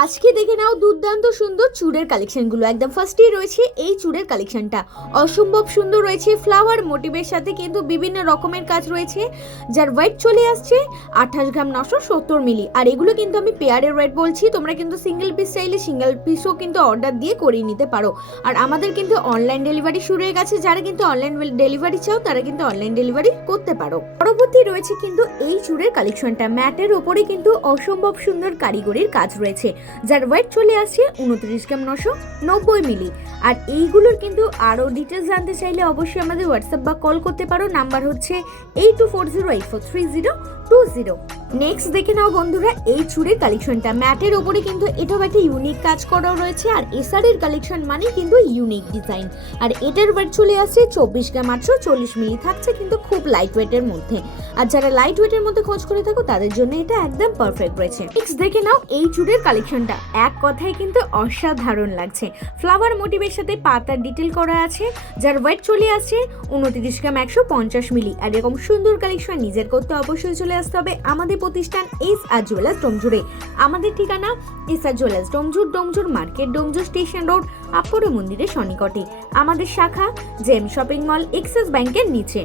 আজকে দেখে নাও দুর্দান্ত সুন্দর চুড়ের কালেকশনগুলো। একদম ফার্স্টেই রয়েছে এই চুড়ের কালেকশনটা, অসম্ভব সুন্দর রয়েছে। ফ্লাওয়ার মোটিভের সাথে কিন্তু বিভিন্ন রকমের কাজ রয়েছে, যার ওয়েট চলে আসছে 28 গ্রাম 970 মিলি। আর এগুলো কিন্তু আমি পেয়ারের ওয়েট বলছি, তোমরা কিন্তু সিঙ্গেল পিস চাইলে সিঙ্গেল পিসও কিন্তু অর্ডার দিয়ে করিয়ে নিতে পারো। আর আমাদের কিন্তু অনলাইন ডেলিভারি শুরু হয়ে গেছে, যারা কিন্তু অনলাইন ডেলিভারি চাও তারা কিন্তু অনলাইন ডেলিভারি করতে পারো। পরবর্তী রয়েছে কিন্তু এই চুড়ের কালেকশনটা, ম্যাটের ওপরে কিন্তু অসম্ভব সুন্দর কারিগরির কাজ রয়েছে, যার ওয়েট চলে আসছে 29 গ্রাম 990 মিলি। আর এইগুলোর কিন্তু আরও ডিটেলস জানতে চাইলে অবশ্যই আমাদের হোয়াটসঅ্যাপ বা কল করতে পারো। নাম্বার হচ্ছে 8240843020। নেক্সট দেখে নাও বন্ধুরা এই চুড়ের কালেকশনটা, ম্যাটের ওপরে কিন্তু এটাও একটা ইউনিক কাজ করা রয়েছে। আর এসআরের কালেকশন মানে কিন্তু ইউনিক ডিজাইন। আর এটার ওয়েট চলে আসছে 24 গ্রাম 840 মিলি, থাকছে কিন্তু খুব লাইট ওয়েটের মধ্যে। আর যারা লাইট ওয়েটের মধ্যে খোঁজ করে থাকো তাদের জন্য এটা একদম পারফেক্ট রয়েছে। নেক্সট দেখে নাও এই চুড়ের কালেকশনটা, এক কথায় কিন্তু অসাধারণ লাগছে। ফ্লাওয়ার মোটিভের সাথে পাতার ডিটেল করা আছে, যার ওয়েট চলে আসছে 29 গ্রাম 150 মিলি। আর এরকম সুন্দর কালেকশন নিজের করতে অবশ্যই চলে আসতে হবে আমাদের প্রতিষ্ঠান এস.আর জুয়েলার্স ডোমজুড়ে। আমাদের ঠিকানা SR jewellers Domjur market, Domjur station road, আপর মন্দিরের সন্নিকটে। আমাদের শাখা জেম শপিং মল, এক্সিস ব্যাংকের নিচে।